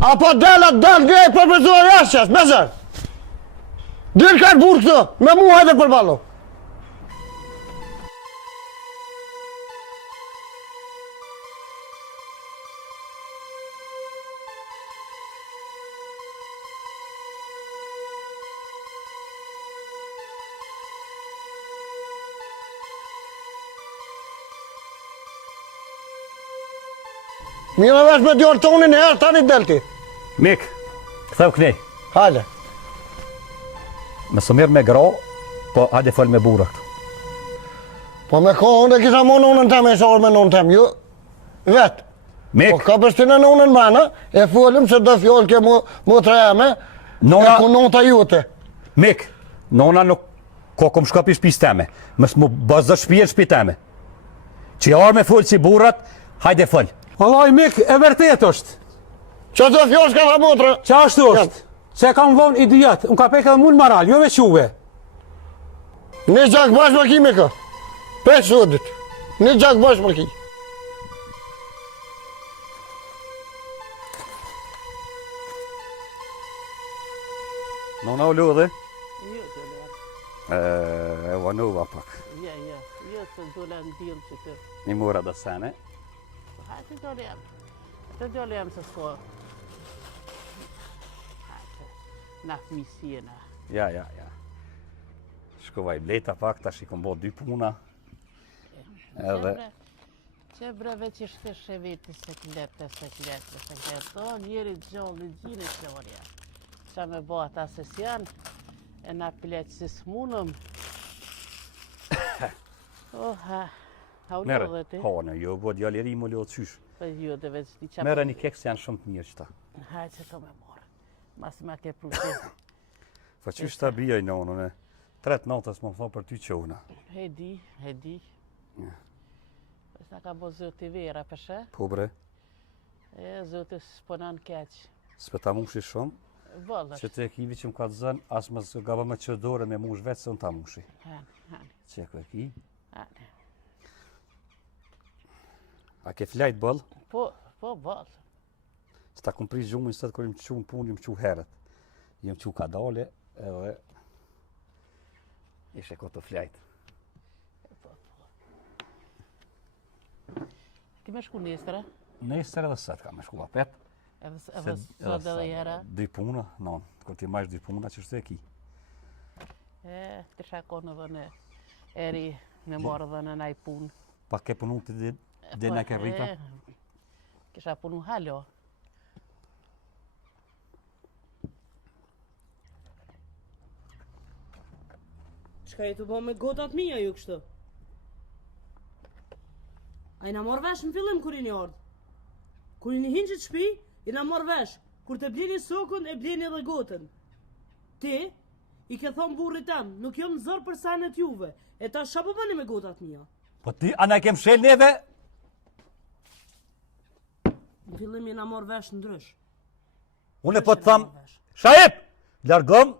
Apo delat dal ngrej profesor Jashtës, mesër. Del ka burr këto, me mua edhe për ballo. Mira vesh me djorë tonin herë, tani delti. Mik, këtheu knej. Hajde. Me së mirë me gra, po hajde fol me burra këtu. Po me kohën e kisha mo nonën tem e shorë me nonën tem, ju vetë. Mik, Po ka përshtinë nonën mana, e folim se do fjollë ke mu të reme, Nona- e ku nonëta jute. Mik, nona nuk ko kom shkapi shpis teme. Mës mu bazë shpije shpi teme. Që jarë me full si burrat, hajde fol. Vallaj mik, e vërtet është. Që të fjollë s'ka tha motra? Qa ashtu është? Se kam vonë idiot, unë ka pek edhe mund maral, jo veç juve. Një gjak bash më ki me ka. 5 sodit. Një gjak bash më ki. Nona u lu dhe? Jo, Gjolia. E vanuva pak. Jo, se Gjolia në dilë që të... Një mura dhe sene. Hajde, Gjolia. Të Gjolia më se s'ko. Hajde, na fëmisjena. Ja. Shkovaj bleta pak, tash i kom bo 2 puna. Edhe... Që breve që shteshe veti seklete. O, njeri gjallë gjine Gjolia. Qa me bo ata se s'janë, e na piletë si s'munëm. Ha u Mere, lodhe ti? hane, jo, bo djalleri më lo qysh. Po jo, dhe veç di qa... Mere një keks janë shumë të mirë qëta. Hajde që to me morë. Mas ma ke prutë. Po qysh ta bija i nonën e? 3 natës më thonë për ty qona. He di. Sa ka bo zoti vera përshe? Po bre, E, zoti s'ponan keq. s'peta mushi shumë, Vëllësh. që të ekivi që më ka të zënë, as më zë gaba me që dore me mush vetë se unë ta mushi. Hani. Që e ki? Hani. A ke flajt bëll? Po, vëllë. Së ta kumpri gjumin sëtë kër im që në punë, im që herët. Jem që ka dale, edhe... Ishe ko të flajt. Ki me shku nestre? Nesër edhe sëtë ka me shku apet. Edhe sot edhe jera? 2 puna, non, kër ti majsh 2 puna që shtë e ki. E, të shako në dhe në eri me morë dhe në naj punë. Pa ke punu të dhe në ke rrita? Kisha punu halo. Çka e të bo me gotat mija ju kështu? A i na morë vesh në fillim kur i një ardhë. Kur i një hinë që të shpi, i na morë vesh. Kur të blini sokën, e blini edhe gotën. Ti, i ke thonë burrit tem, nuk jom në zorë për sanet juve. E ta shapo bëni me gotat mija? Po ti, ana e kem shel neve? Në fillim i na morë vesh ndrysh. Unë e po të thamë, Shahip, largëm,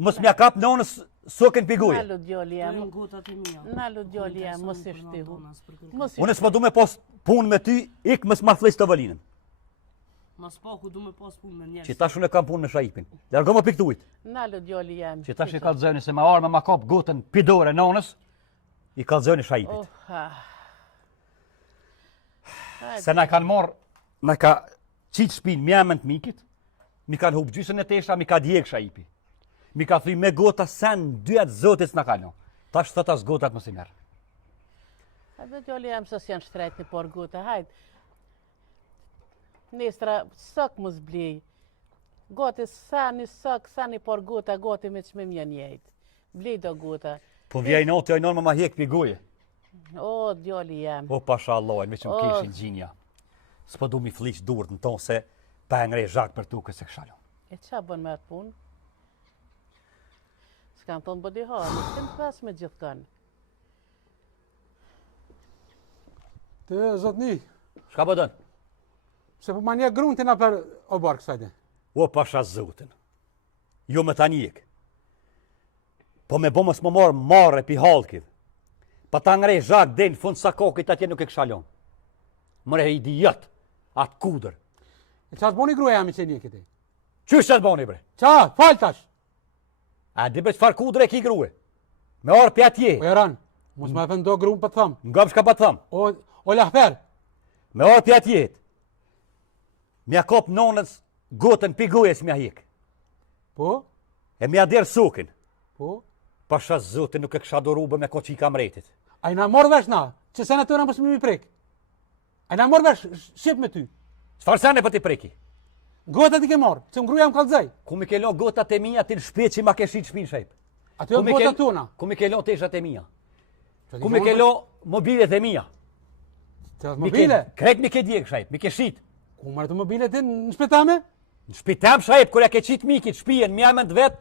mos mja kap në onës sokën piguje. Nalu djoli jam. Dojnë gotat e mija. Nalu djoli jam, mos i shtihu. Unë s'po du me pos punë me ty, ik mës ma flis të valinën. Mas pa ku du me pas punë me njerës. Që tash unë e kam punë me Shahipin. Largëm o piktujt. Nalu djoli jam. Që tash i kalzoni se ma arme ma kap gotën pidore në onës, i kalzoni Shahipit. Oh, ha. Se na kanë morë, na ka qitë shpinë mjemën të mikit, mi kanë hub gjysën e tesha, mi ka djekë Shahipi. Mi ka thuj me gota sen, 2 zotis na kanë. Tash thot as gotat mos i merë. A dhe djoli jam sos janë shtrejt një por gota, hajt. Nestra, sëk mos blej. Goti sa një por gota, goti me qme mja njejt. Blej do gota. Po vjej notë, joj norma ma hek pigoje. O, djoli jam. O, pasha Allah, me që më kishin gjinja. S'po du mi fliq durët në tonë se pa e ngrej zhak për tu këse këshalon. E qa bën me atë punë? S'kam thonë bëdi harë, s'kem të pas me gjithë kanë. Të zotni, Shka po dënë? se po ma një grunë të na për o barë kësajde. O, pasha zotin. Jo me ta njek. Po me bomës më marë pi halkiv. Pa ta ngrej zhak den fund sa kokit atje nuk e këshalon. Mëre idiot, atë kudër. E qa të boni gruaja mi që një këti? Qysh që të boni bre? Qa, fal tash. A di beç farë kudre ki grue? Me orë pja tje. O Jaran, mos ma vendo gruën për të thëmë. Nga shka pa të thëmë. O lahper, Me orë pja tjet. Mja kop nonës gotën pi gojes mja hik. po, E mja derë sukin. po. Pasha zotin nuk e kësha dorubë me ko që i kam rejtit. A i na morë vesh na, që senatorë në pësë mi prek. A i na morë vesh, shqip me ty. Çfarë sene për ti preki? Gotat i ke morë, që më gruja më kalzaj. Ku mi ke lo gotat e mija ti në shpje që ma ke shqit shpin shajp? Ato e gotat tona. Ku mi ke lo teshat e mija? Ku mi ke lo mobilet e mija? Të mobile? Krejt mi ke djek shajp, mi ke shqit. Ku marrë të mobile ti në shpetame? Në shpitam shajp, kër ja ke qit mikit shpijen, mja me të vet,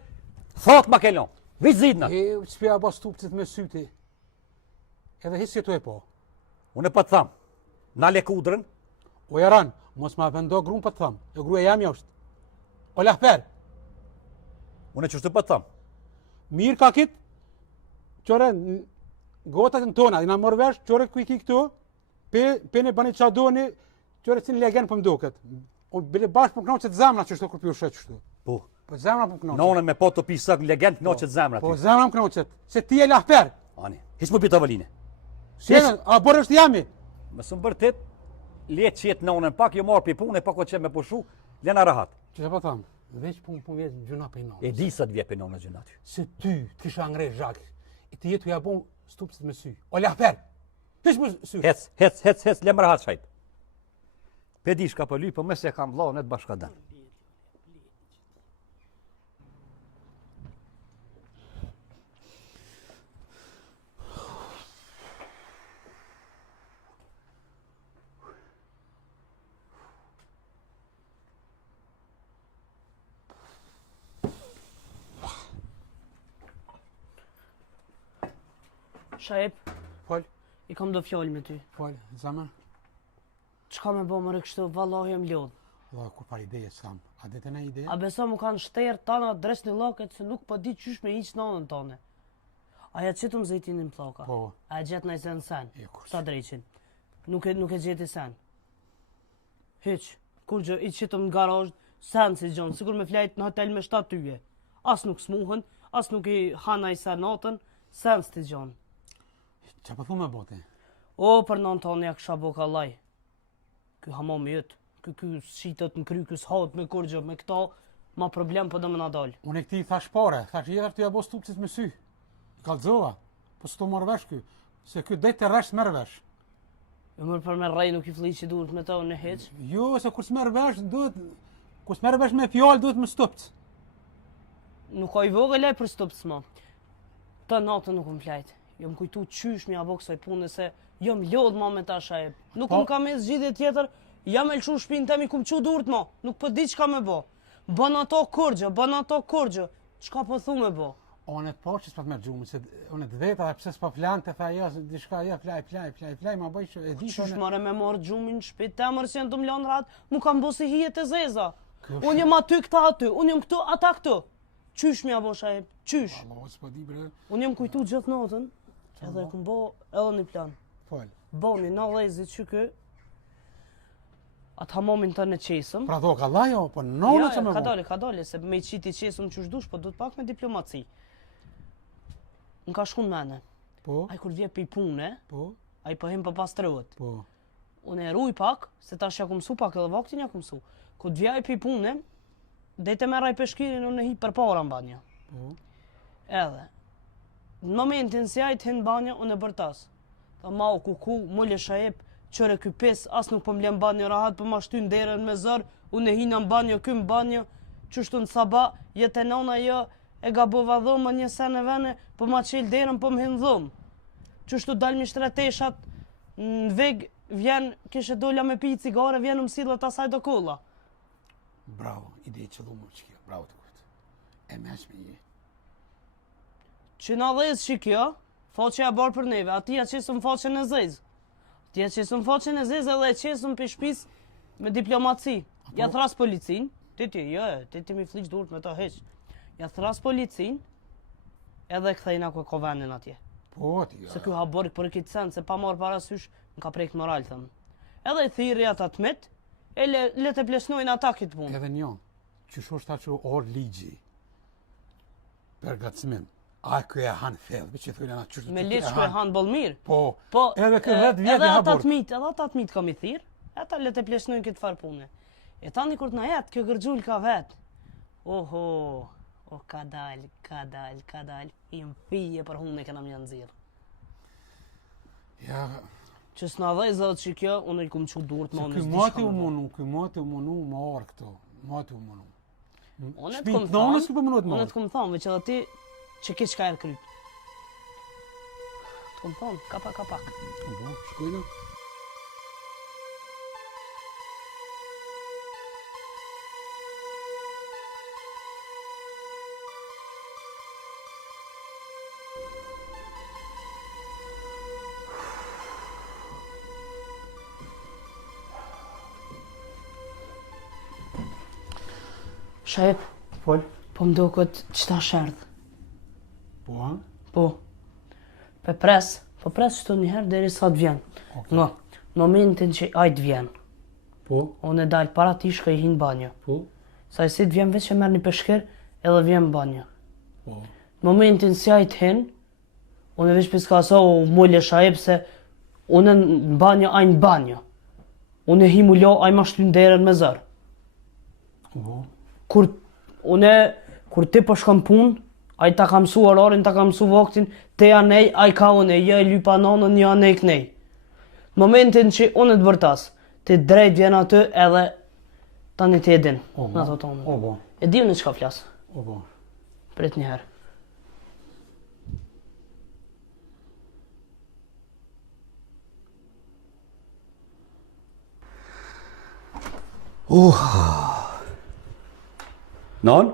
thot ma ke lo. Vizë zidna. E, shpja ba stupcit me syti. Edhe hisë që tu e po. Unë e pa të thamë, na le kudrën, O Jaran, mos ma vendo gruën për të thamë. E gruja jam jashtë. O lahper, unë e qështu pa të thamë. mirë ka kitë, qore, gotat në tona, i na morë vesh, qore ku i ki këtu, pe ne bani qa doni, qore si në legend për mdoket. O bile bashkë për knoqët zemra që shto kërpju shetë qështu. Po, Po zemra për knoqët. nonën me po të pisëk në legend knoqët zemra Po ty. zemra më knoqët, se ti e lahper. Ani, hiç më bitë avaline. Shene, a borë është jami. Më së më bërtit, le qetë nonën pak, jo marë për punë, e pak o që me pushu, lena rahat. Që që po thamë, veç pun vjetë gjuna për i nonë. E di sa të vje për nonën gjuna ty. Se ty, të kisha ngrej zhak, i të jetu ja bon stupsit me sy. O lahper, hish më sy. Hec, lem rahat shajt. Pe di shka për lypë, më se kam vlau në të bashkadan. Shajep, Fal, i kam do fjallë me ty. fal, zaman. Çka me bo më kështu, vallahi jam lodh. Dhe kur par ideje s'kam. A dhe të ne ideje? A beso më kanë shterë tana dres një laket se nuk po di qysh me hiq nanën tane. A ja qitëm zëjtinin pllaka? Po. A gjet në sen sen? E, kur Sa drejqin? Nuk e gjeti sen. Hiq, kur gjë, i qitëm në garazh, sen si gjonë, sikur me flajt në hotel me 7 tyje. As nuk smuhën, as nuk i hana i sen natën, sen s'ti gjonë. Qa për thu me bote? O, për nën tonë ja kësha bo kallaj. Ky hamam jëtë, ky shqitet në kry, ky s'hat me kur gjë, me këta, ma problem po do më na dal. Unë e këti thash pare, thash jetër të ja bo stupcit me sy. Kalzova, po s'to marrë vesh ky, se ky det të rresht merë vesh. E mërë për me rrej nuk i fli që duhet me ta në heq. Jo, se kur s'merë vesh, duhet, kur s'merë vesh me fjallë, duhet me stupc. Nuk ka i vogël e për stopë s'ma. Ta natën nuk më flajt. Jo më kujtu qysh mi abo kësaj punë se jam lodh ma me ta shajep. Nuk Po. më ka me zgjidhje tjetër, jam e lëshu shpinë temi ku më qu durt ma. Nuk po di çka me bo. Bën ato kurgjë. Çka po thu me bo? Unë e të po që s'pat me gjumë, se unë e të veta dhe pse s'pa flanë të tha ja, dishka ja, flaj, ma bëj që e di Qysh që mare me marrë gjumin shpit temër si janë të mlanë ratë, mu kam bo si hijet e zeza. Kjo Unë jem aty këta aty, unë jem këtu ata këtu. Qysh mi abo shajep, qysh? Allah, s'pa di bre, Unë jem kujtu gjithë natën, edhe këm bo edhe një plan. fal. Boni në lezit që kë, atë hamamin të në qesëm. Pra do ka jo, po nona që me bo. Ka dole, se me i qiti qesëm që shdush, po du të pak me diplomaci. Në ka shkun mene. Po, Ai kur vje pi pune, po, ai po him për pastrëhet. po. Unë e ruj pak, se tash ja ku mësu pak edhe vaktin ja ku mësu. Kur të vjaj pi pune, dejte me raj peshkirin unë e hi për para në banja. Po. Edhe, në momentin si ajt hin banja, unë e bërtas. Ta ma u kuku, mulle shajep, qëre ky pes, as nuk po mlen banjo rahat, po ma shtyn derën me zër, unë e hina në banjo, ky në banjo, qështu në saba, jetë e nona jo, e gabova dhëmë një sen e vene, po ma qel derën, po më hin dhëmë. Qështu dal mi shtreteshat, në veg, vjen, kishe dolla me pi cigare, vjen më sillet asaj do kolla. Bravo, ide që dhumë që kjo, bravo të kujtë. E meq me je. Që na dhez që kjo, faqe ja barë për neve, ati ja qesëm faqen e zez. Ti ja qesëm faqen e zez edhe e qesëm për shpis me diplomaci. Ja thras policin, ti mi fliq durët me ta heq. Ja thras policin, edhe kthejna ku e ko vendin atje. Po, ti Se kjo haborik për këtë sen, se pa marë parasysh, në ka prejkë moral, thëmë. Edhe i thiri ata të met, E le të plesnojnë ata këtë punë. Edhe një, që është ta që orë ligji, përgatësmin, a kë e hanë thellë, që thujnë anë qështë Me leç ku e hanë bolmir. Po, Po, edhe kë 10 vjetë edhe e ata habur. të mitë kam i thirë, ata le të plesnojnë këtë farë pune. E tani kur të na jetë, kjo gërgjull ka vetë. Oho, o ka dal, i më fije për hunë e këna më janë zirë. Ja, Që s'na dhej zotë që kjo, unë i kumë që durët më ky mati u munu, më orë këto, mati u munu. Unë të Shpinë kumë të nonës thonë, ku për mënot më unë orë? të kumë thonë, veç edhe ti që ki qka e kryt. Të kumë thonë, kapak. Po, shkojnë. Shajep, Fol. po më do këtë qëta sherdh. Po, ha? Po. Po pres qëto njëherë deri sa të vjen. Nga, në momentin që ajtë vjen, Po, unë e dalë para ti shkoj hinë banjo. po, Sa i si të vjen veç e merë një peshker, edhe vjen banjo. po. Në momentin si ajtë hinë, unë e veç piska sa u mullje Shajep se unë në banjo, ajë në banjo. Unë e hi mullo, ajë ma shtynë derën me zërë. Po, Kur ti po shkon punë, ai ta ka mësu orarin, ta ka mësu vaktin, te anej, ai ka unë, jo e lypa nonën, jo anej kënej. Në momentin që unë të bërtas, ti drejt vjen aty edhe tani ti e din, në ato tonë. o, po, E di unë çka flas, o, po. prit një herë. Non?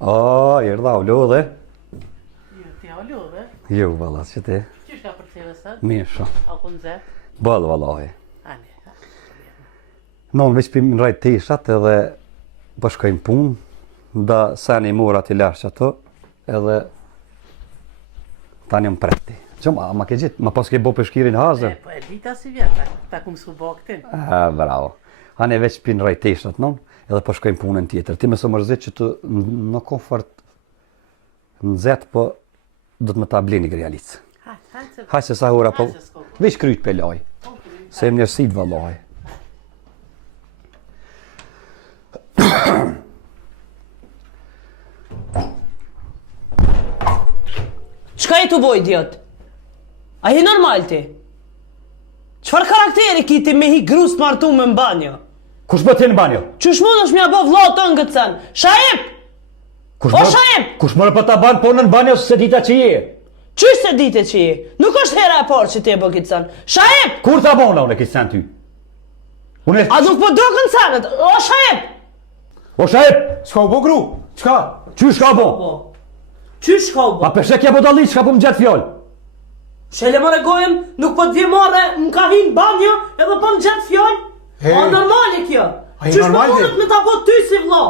O, erdha u lodhe. Jo, ti o lodhe. Jo, valla, që ti. Qysh ka për teve sot? Mirë shumë. A kun zet? Balë, vallahi. Ani. Non, veç për më rajt teshat edhe po shkojmë punë, da sani mora t'i lash ato, edhe tani më preti. Qëma, ma ke gjitë, ma pas ke bo peshkirin hazër? Po e dita si vjeta, ta ku mësu baktin. Bravo. Ane veç për në rajt teshat, non? Edhe po shkojmë punën tjetër. Ti me së mërzit që të në komfort në zetë, po do të më ta bleni grialicë. Haj se sa hora, po veç kryt pe laj. Se më njërësit vallaj. Çka i tu boj, idiot? A hi normal ti? Çfar karakteri ki ti me hi grus të martu me mbanjo? Kush më të në banjo? Qysh mund është mja bo vllot të ngët sen? Shajep! O Shajep! Kush më për ta banë ponën në banjo se dita që je? Qysh se dite që je? Nuk është hera e parë që ti e bo këtë sen. Shajep! Kur ta bona unë e këtë sen ty? Unë A nuk po do kënë senet? O Shajep! O shajep! S'ka u bo gru? Qka? Qysh ka bo? Po. Qysh ka u bo? Pa përse kja po dalli që ka po më gjatë fjallë? Shele mare gojen, nuk po t'vje mare, më ka hinë banjo, edhe po më gjatë fjallë. He. A normali kjo? A i Qysh normal mundet ti? me ta po ty si vlo?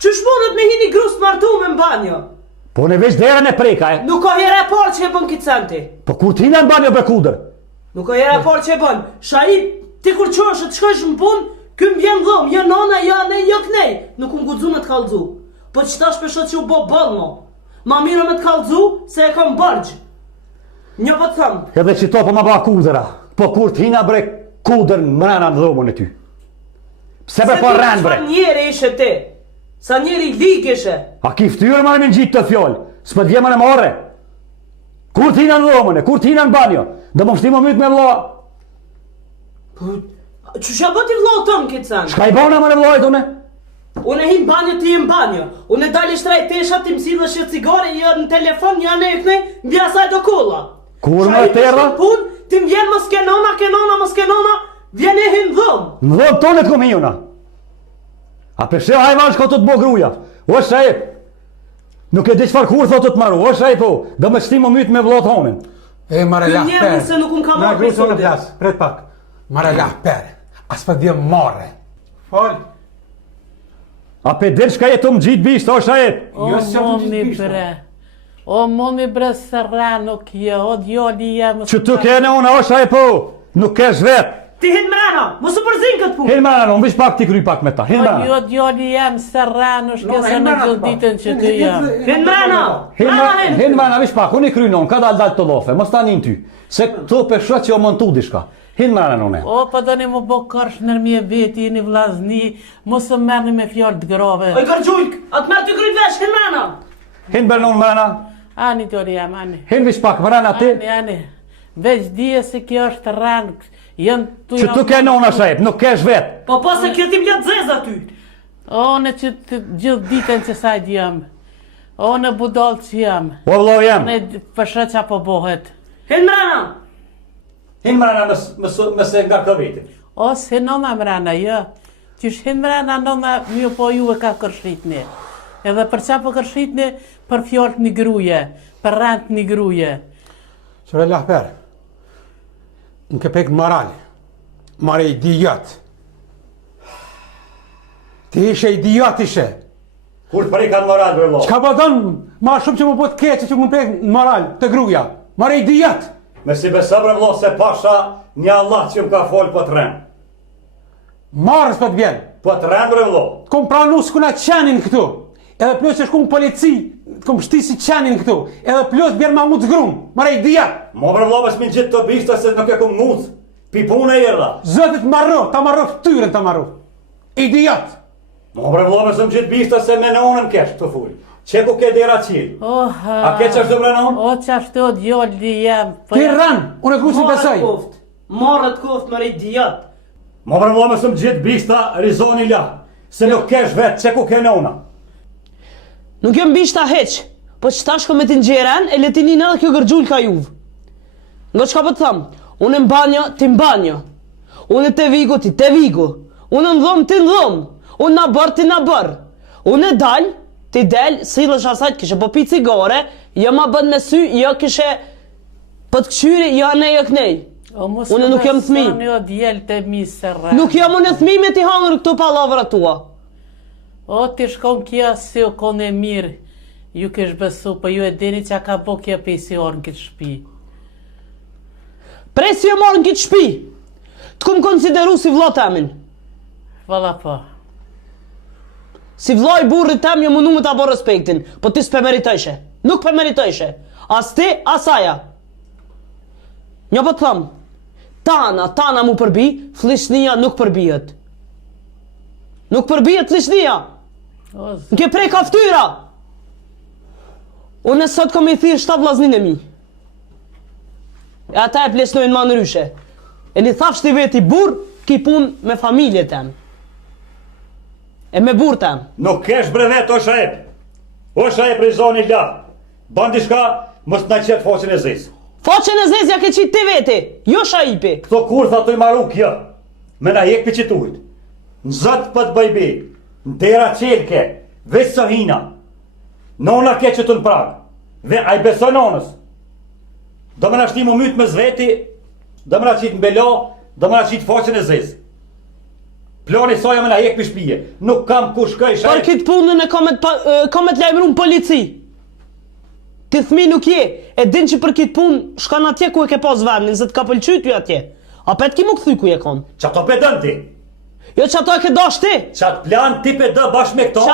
Qysh mundet me hini grus të martu me mbanjo? Po në veç derën e preka e. Nuk ka hera e parë që e bën këtë senti. Po kur t'hina në banjo be kudër? Nuk ka hera e parë që e bën. Shahid, ti kur qosh të shkojsh në punë, ky më vjen dhom, jo nona, jo ne, jo knej. Nuk më guxu me të kallxu. Po ç'ta shpeshot që u bo bëllmo. Ma mirë me të kallxu se e kam bargj. Një po të thëmë. Edhe që to po ma ba kudëra. Po kur t'hina bre kudër mrena në dhomën e ty. Pse be po rren bre? Sa njeri ishe ti? Sa njeri lik ishe? A ki ftyrë marrë me në gjitë të fjallë? S'pë t'vje më në more? Kur t'hina në dhomën e? Kur t'hina në banjo? Dhe më shtimë mytë me vloa? Qysha bë ti vllohë tëmë këtë sen? Shka i bona më në vlojt une? Unë e hinë banjo, ti hinë banjo. Unë e dali shtraj tesha, ti mësi dhe shë cigare, një në telefon, një në ekne, mbja saj do kolla. Kur më terra? Pun, ti më vjen më skenona, vjen e hinë dhëmë. Në dhëmë tonet kom hiuna. A përshe hajvan shko të bo gruja. O shajep. Nuk e di qëfar kur thot të maru. O shajep o. Dhe më shtimë mytë me vlot honën. E, mare Ky lah njerë per. se nuk më ka marrë Na grutë episode. në plas, pret pak. Mare lah per. As për dje mare. Fol. A pe del shka jetu më gjitë bishtë, o shajep. O, Jo, s'jam të momi gjithë bre. O momi bre Serrano kjo, o djali jam. Që të kene unë, është e po, nuk kesh vetë. Ti hin mrena, mos u përzin këtë punë. Hinë mrena, unë vish pak ti kry pak me ta, hinë O mrena. jo djali jam Serrano, shkesa në gjithë ditën që të jam. Hin mrena. Hinë mrena, vish pak, unë i kry non, ka dal të lofe, mos ta nin ty. Se këto peshët që o montu dishka. Hinë mrena une. O, pa do një më bo kërsh nërmi e veti, një vlazni, mos më merni me fjallë të grove. Oj Gërgjujk, atë merë ty kryt vesh, hin mrena. Hinë bernon mrena, Ani djali jam, ani. hinë vish pak mrena ti. Ani. Veç dije se kjo është rangë. Që të kene unë është e, nuk kesh vetë. Po se kjo ti mlet zeza ty. O, në që të gjithë ditën që sajt jam. O, në budal që jam. O vlo jem. Në përshë që po bohet. Hin mrena. Hinë mrena mëse nga këveti. O, se nona mrena, jo. Qysh hin mrena nona, mjo po ju e ka kërshitni. Edhe për qa po kërshitni, për fjallët një gruje, për rent një gruje. Qëre lahper, në këpek moral, mare idiot. Ti ishe idiot ishe. Kur të pari kanë moral, bre vlo. Qka po donë ma shumë që më po të keqe që më pek moral të gruja. Mare idiot. Me si besë bre vlo se pasha një Allah që më ka folë po të rrenë. Marës po të vjen. Po të rrenë bre vlo. Kom pranu s'kuna qenin këtu. Edhe plus që shkum polici, kom shtisi qenin këtu. Edhe plus bjerë ma mu të grum. Mare idiot. Mo bre vlo mësë minë gjithë të bishta se nuk e kom mundë. Pi punë e erda. Zëtit marro, ta marro ftyren ta marro. Idiot. Mo bre vlo mësë më gjithë bishta se me nonën kesh të full. Që ku ke dera qilë? A ke që është bre non? O, që ashtë o djolli jam. Ti rran, unë e ku si besoj. Marrët koft, mare idiot. Mo bre vlo mësë më gjithë bishta rizoni la. Se nuk kesh vetë, që ku ke nona? Nuk jam bishta heq, po që ta shko me t'ingjeren e letinin edhe kjo gërgjull ka juv. Nga qka po të thamë, unë në banjo, ti në banjo. Unë te vigu, ti te vigu. Unë në dhom, ti në dhom. Unë në bërë, ti në bërë. Unë e dal, ti del, si lësh asajt, kishe po pi cigare, jo ma bën me sy, jo kishe po të këqyri, jo anej, jo kënej. Unë nuk jam thmi. Nuk jam unë thmi me ti hangër këto palavra tua. O, ti shkon kja si o kone mirë, ju kesh besu, për ju e dini që ka bo kja pesi orë në këtë shpi. Presi e morë në këtë shpi, të kumë konsideru si vlo temin. Vala po. Si vlo i burrit tem, jo mundu me ta bo respektin, po ti s'pe meritojshe. Nuk pe meritojshe. As ti, as aja. Një po të thëmë, tana mu përbi, flishnia nuk përbijet. Nuk përbijet flishnia. Nke prej kaftyra. Unë e sot kom i thirë 7 vllaznin e mi. E ata e plesnojnë ma në ryshe. E një thafsh të veti bur, ki pun me familje tem. E me bur tem. Nuk kesh brevet o shaep. O shaep rizoni la. Bandi shka, mës në qetë foqen e zes. Foqen e zes ja ke qitë ti veti, jo shaipi. Këto kur tha të i maru kjo. Me na jek për qituit. Në zëtë për të bëjbi. Në dera qelke. Veç së hina. Nona ke që të në prag. A i besoj nonës. Do me na shti mu mytë me zveti. Do me na qitë në belo. Do me na qitë foqen e zes. Ploni soja me na jek për shpije. Nuk kam ku shkoj shaj. Për këtë punën e komet lajmëru në polici. Ti thmi nuk je. E din që për këtë punë shkan atje ku e ke pas vendin. Se të ka pëlqyt ju atje. A pet ki mu këthy ku je kon. Qa to pe dën ti? Jo që ato e ke dash ti. Qa të plan ti pe dë bashkë me këto?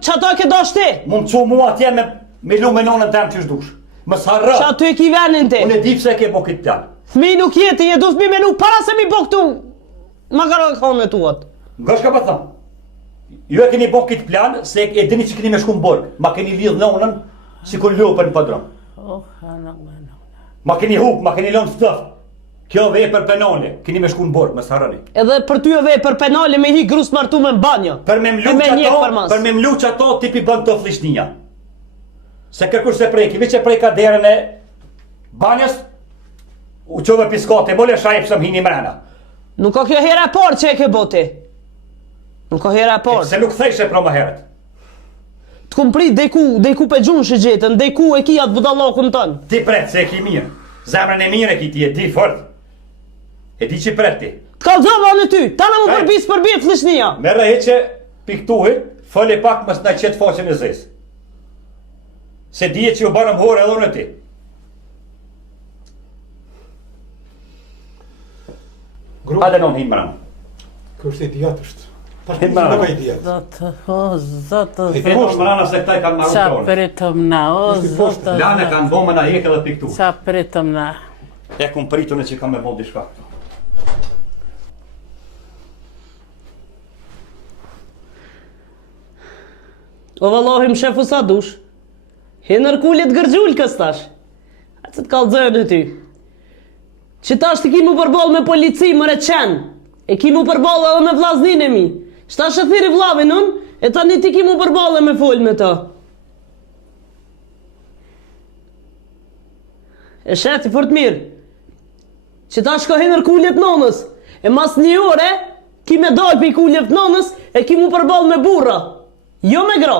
Që ato e ke dash ti. Mund që mua atje me lu me nonën tem që shdush. Më sarë. Që ato e ki venin ti. Unë e di pse e ke bo këtë plan. Thmi nuk jeti, je du thmi me nuk para se mi bo këtu. Ma karo e konë me tuat. Nga shka pa thëmë? Ju e keni bo këtë plan se e dini që keni me shku në borg. Ma keni lidh nonën si kur lupën në padron. Ma keni huk, ma keni lënë ftëf. Kjo vej për penale, keni me shku në borg, më sarani. Edhe për ty e vej për penale me hi grus martu me banjo. Për me mlu që ato tipi bën të flishnia. Se kërkur se preki, veç e preka derën e banjës, u qove piskate, mole shajp së më hini mrena. Nuk ka kjo hera e parë që e ke boti. Nuk ka hera e parë. Se nuk thejshe pro më heret. Të kum prit deku pe gjunë shëgjetën, deku e ki atë budallakun tënë. Ti pret se e ki mirë. Zemrën e mirë e ki ti, e di fort. E di që pret ti. Të ka dhëva në ty, ta në më përbis përbjet flishnia. Merë heqe piktuhi, fële pak mës në qetë foqen e zes. Se dihet që ju barëm hore edhe unë ti. Hajde non hinë mërënë. Kështë idiot është. Tash Hinë mërënë. idiot. Zotë, o zotë, I të mosh mërëna se këta i kanë marrë qa tonë. pritëm na, o zotë, Lane kanë bomën a jekë edhe piktu. qa pritëm na. E kum pritune që kam me bo dishka këtu. O vallohim shefu sa dush. Hinër kullit gërgjull këstash. A që të kalëzën e ty. Që tash të kimu përbol me polici më reqen. E kimu përbol edhe me vlaznin e mi. Shtash e thiri vlavin unë, e tani ti kimu përbol e me full me të. E sheti fort mirë. Që tash ka hinër kullit nonës. E mas një ore, ki me dal për i kullit nonës, e kimu përbol me burra. Jo me gra.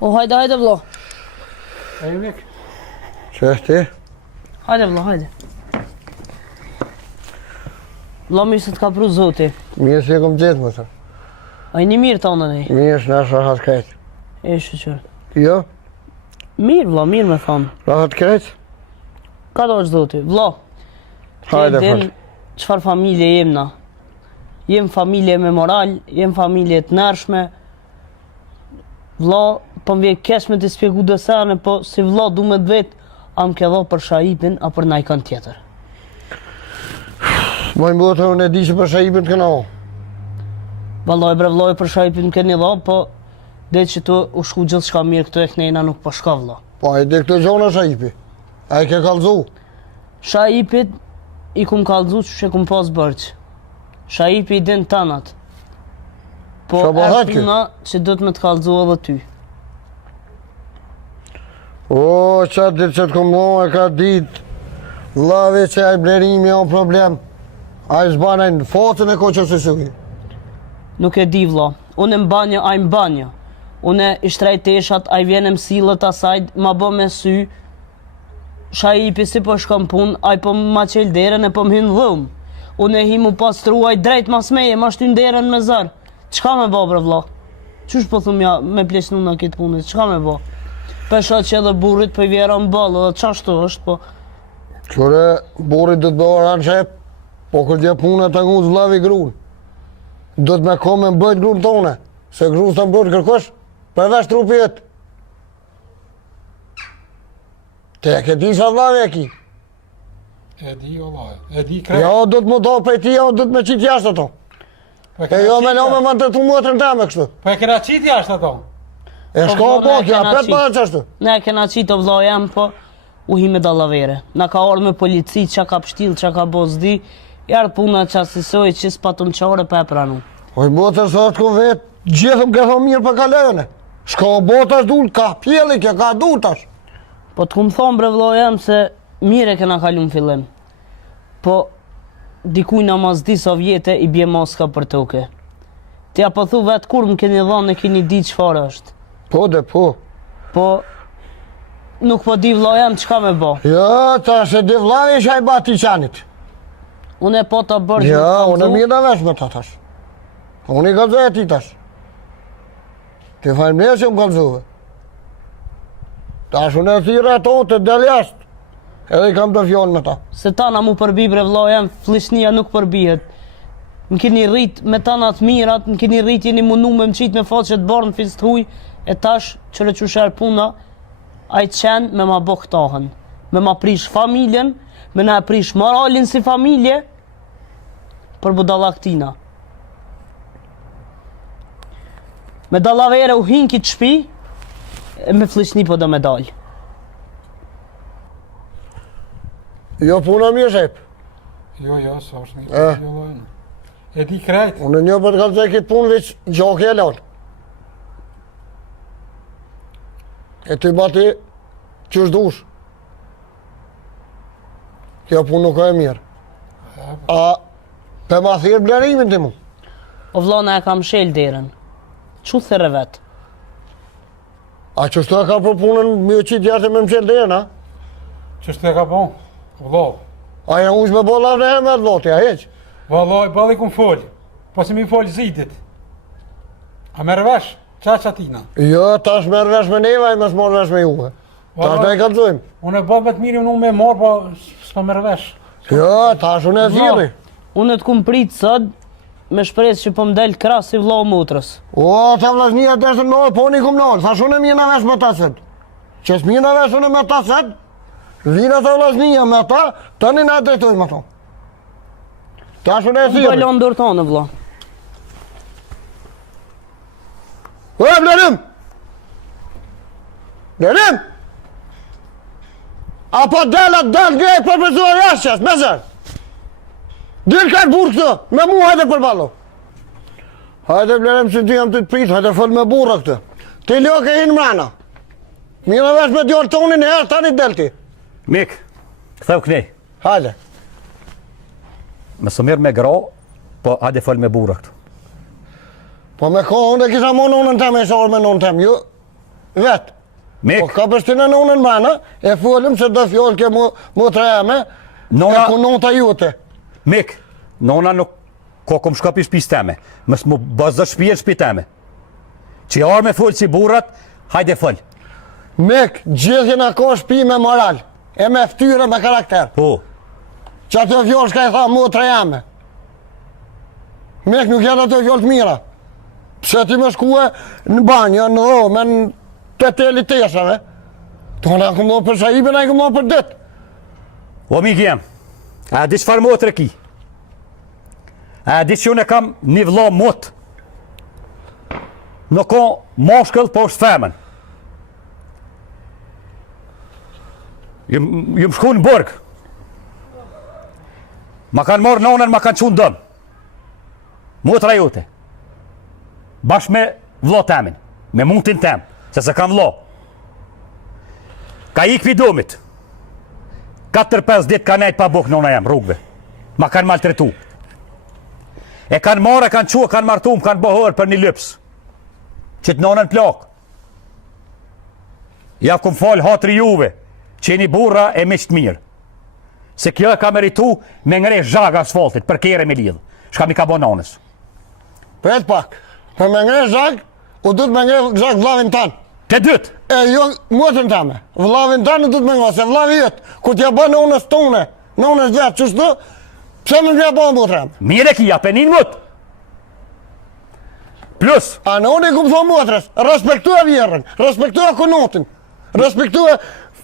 O, hajde vlo. E mek. Që është ti? Hajde vlo, hajde. Vlo mirë se t'ka pru zoti. Mirë se e kom gjithë më të. A i një mirë të onën e. Mirë është nashë rahat krejt. E shqyqër. Jo? Mirë vlo, mirë me thonë. Rahat krejt? Ka do është zoti. Vlo. Hajde, din fal. qëfar familje jem na. Jem familje me moral, jem familje të nërshme. Vlo, po më vje kesh me të spjegu dësane, po si vlo du me të vetë, am ke dho për Shaipin, a për najkan tjetër. Mojnë botë unë e di që për Shaipin të këna o. Valloj bre vloj për Shaipin keni dho, po dhe që tu u shku gjithë shka mirë këtu e knejna nuk po shka vlo. Po e dhe këto gjona Shaipi. A i ke kalzu. Shaipit i kum kallzu që she kum pas bërq. Shaipi i din tanat. Po Qa po është thot kjo? puna që do të me të kallzu edhe ty. O, qatë ditë që të këmë e ka ditë. Lave që a i blerimi o problem. A i zbanajnë fotën e ko që se suki. Nuk e di vlla. Unë në banjo, a i në banjo. Unë i shtrejt teshat, a i vjen e mësillët asajt, ma bë me sy. Shaipi si po shkon pun, a i po ma qel derën e po më hynë dhëm. Unë e hi mu pastruaj drejt mas meje, ma shtyn derën me zërë. Qka me bo bre vlla? Qush po thum ja me plesnu në këtë punit, qka me bo? Pesha që edhe burit për vjera në balë, dhe qashtu është, po... Qore, borit do të bëhar anë qep, po kërë gjë punë të nguzë vlavi grunë. Do të me kome më bëjt grunë tone, se grunë të më bëjt kërkosh, përveç trupi jetë. Te e ke di sa vlavi e ki. E di valla, e di krejt. Ja, do të më do prej ti, ja, do të me qitë jashtë ato. Po E jo me në me më të tu muatrën të me kështu. Po e kena qitë jashtë ato. E shko vllone, po, kja, kena pet qitë. për qashtu. Ne kena qitë o vlla jam, po u hi me dallavere. Na ka orë me polici, qa ka pështil, qa ka bozdi, jarë puna qa sisoj që s'patëm qore pa e pranu. Oj, botër së të ku vetë, gjithëm ke thonë mirë për kalene. Shko botash dul, ka pjeli, kja ka dutash. Po të kumë thonë bre vlla jam se mire kena kalu në fillim. Po dikuj në mas di sa vjete i bje moska për toke. Tja po thu vetë kur më keni dhonë e keni di qëfar është. Po dhe po. Po nuk po di vlla jam qka me bo. Ja, ta se di vlavi që a i bati qanit. Unë e po të bërgjë Ja, unë e mirë në vesh me ta tash. Unë i kalzoj e ti tash. Ti fajnë mërë që më kalzove. Tash unë e thira ato të del jashtë. Edhe i kam të fjonë me ta. Se tana mu përbi bre vlla jam, flishnia nuk përbihet. Më keni rrit me tanat mirat, më keni rrit jeni mundu me më qitë me faqet borën fist huj, e tash qëre qusher puna, a i qenë me ma bo këtahën. Me ma prish familjen, me na prish moralin si familje, për budallaktina. Me dallavere u hin kitë shpi, e me flishni po do me dalë. Jo puna mirë shep. Jo, sa është mirë. Eh. Jo, valla. E di krejt. Unë një për të kalzoj këtë punë veç gjoke e lanë. E ty bati qësh dush. Kjo punë nuk e mirë. A pe ma thirë blerimin ti mu. O vllona e kam shel derën. Çu thërë vet. A qështu e ka për punën me qitë jashtë me më qelë dhe na? Qështë e ka po? Vëllau. A ja unë me bo lavë në herë me dhoti, a heq? Vëllau, bali ku më folë. Po si mi folë zidit. A merë vesh? Qa atina? Jo, tash merë vesh me neva i mes morë vesh me juve. Tash ne i kalzojmë. Unë e bë vetë mirë unë me morë, po s'pa merë vesh. Jo, tash unë e thiri. Unë të kum prit sot me shpresë që po më del krahas si vllau motrës. O, ta vllaznia të në po një kumë nolë, thash unë e mjena vesh me taset. Që s'mjena vesh unë me taset, vina të vllaznia me ta, tani na drejtojmë ato. Tash unë e Unë thiri. po lon dorë tonë vlla. O, blerim! Blerim! Apo del grejt për përzuar jashqas, me zërë. Dirë ka burë këtë, me mu hajde për ballo. Hajde blerim që ti jam të pritë, hajde fëll me burë këtë. Ti ljoke hinë mrena. Mira vesh me djorë tonin e herë, tani delti. Mik, këtheu kënej. Hajde. Me së mirë me gra, po hajde fol me burra këtu. Po me kohën dhe kisha mo nonën tem e shorë me nonën tem, ju vetë. Mik, Po ka përshtinë nonën mrena, e folëm se do fjollë ke mu të rejame, e Nona- ku nonë të jute. Mik, nona nuk ko kom shkapi shpis teme. Mës mu bazë shpije shpi teme. Që jarë me folë si burrat, hajde fol. Mek, gjithjen a ka shpi me moral, e me ftyre me karakter. Po, Që ato fjollë shka i tha mu të rejame. Mek, nuk jetë ato fjollë të mira. Pse ti me shkue në banjë, në dhome, në të teli teshave. Tona këmë do për shaibe, na i këmë do për dit. o mik jem, a di qëfar motre ki? A di që unë e kam një vlla mot. Nuk ka moshkëll, po është femen. Jëm shku në burg. Ma kanë morë nonën, ma kanë qunë dëmë. Motra jote. Bashkë me vlla temin, me muntin tem, se se kam vlla. Ka ik pidomit. 4-5 dit ka nejt pa buk nona jam rrugve. Ma kanë maltretu. E kanë marrë, kanë qua, kanë martum, kanë bohër për një lyps. Që të nonën plak. Ja kum falë hatri juve, që jeni burra e miqtë mirë. Se kjo e ka meritu me ngre zhag asfaltit, për kere me lidhë. Shka mi ka bo nonës. Pret pak, për me ngre zhag, u du të me ngre zhag vlavin tanë. Të dytë, E jo, motën tame, vlavin tanë du të me ngre, se vlavi jetë, ku t'ja bë nonës tone, nonës vetë, qështu, pse më t'ja bë motrem? mire kia, penin mut. Plus, A noni ku më thonë motrës, respektua vjerën, respektua konotin, respektua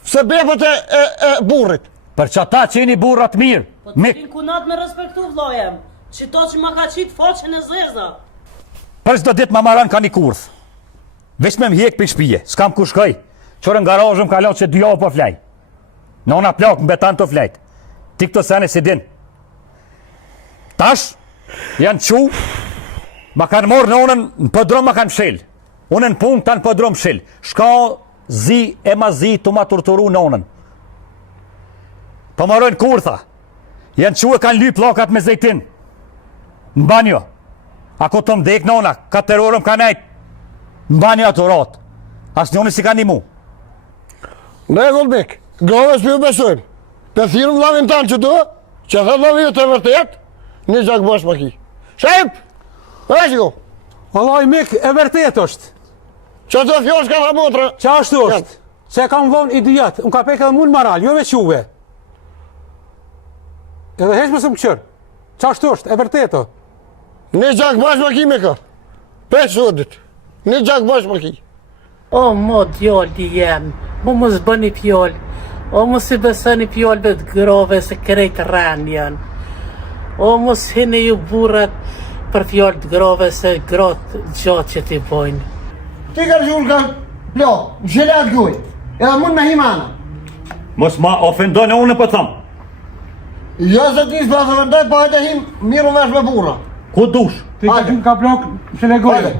se bepët e burrit. për që ata që jeni burrat mirë, Po të rinë kunat me respektu vlojem, që to që ma ka qitë faqen e zeza. për çdo ditë ma maran ka një kurth. Veç me m'hjek për shpije, s'kam ku shkoj. Qërë në garajëm ka lanë që 2 javë po flej. Nona plak më betan të flejt. Ti këto sene si din. Tash, janë qu, ma kanë morë nonën në pëdrom ma kanë mshil. Unë në punë ta në pëdrom mshil. Shka zi e ma zi të ma torturu nonën. Po marojnë kurtha. Janë qu e kanë ly plakat me zejtin. Në banjo. Ako të mdek nona, 4 orëm ka nejt. Në banjo ato ratë. As njoni si ka një mu. Ne Goldmik, grove s'pi u besojmë. Të thirëm vlavin tanë që tu, që thë vlavin të vërtet, një gjak bash më ki. Shep! E shiko! Vallai mik, e vërtet është. Që të fjosh ka tha motra. Qa ashtu është? Se e kam vonë idiot, unë ka pek edhe mund moral, jo veç juve. Edhe heq më së më qërë. Qa ashtu është, e vërtet o. Një gjak bash më ki me ka. 5 sodit. Një gjak bash më ki. O, mo djali jem, mo mos bëni pjoll, o mos i besoni pjollve të grove se krejt ran janë. O mos hini ju burrat për fjoll të grove se grot gjatë që ti bojnë. Ti ka rëgjull ka plo, gjelat gjuj. Edhe mund me himana. Mos ma ofendone unë për thëmë. Jo se ti s'pa të vëndaj, pa hajde him miru vesh me burra. Ku dush? Ti ka gjim ka blok, që le Hajde.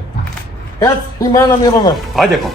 Ec, himana miru vesh. Hajde kom.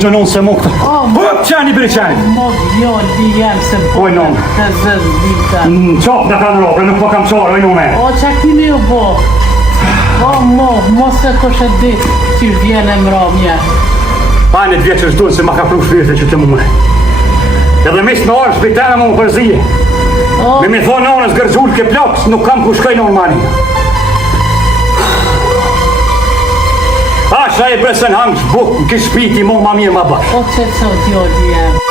Unë që nënë se më këtë. Hop, qani bërë qani. Mo djali jem se Oj, non. të zëzë dita. Qopë në kanë ropë, nuk po kam qorë, oj nëne. O, që kimi u bo? O, mos e kështë e ditë që vjene mra mje. Anët vjeqës dunë se ma ka pru shpirët që të mume. Edhe mis me orë shpitana më përzije. Me thonë nonës gërgjull ke plot, nuk kam ku shkoj normani. Asha e presën hangë shbuk në kishpiti mu ma mirë ma bashkë. O, që djali jem.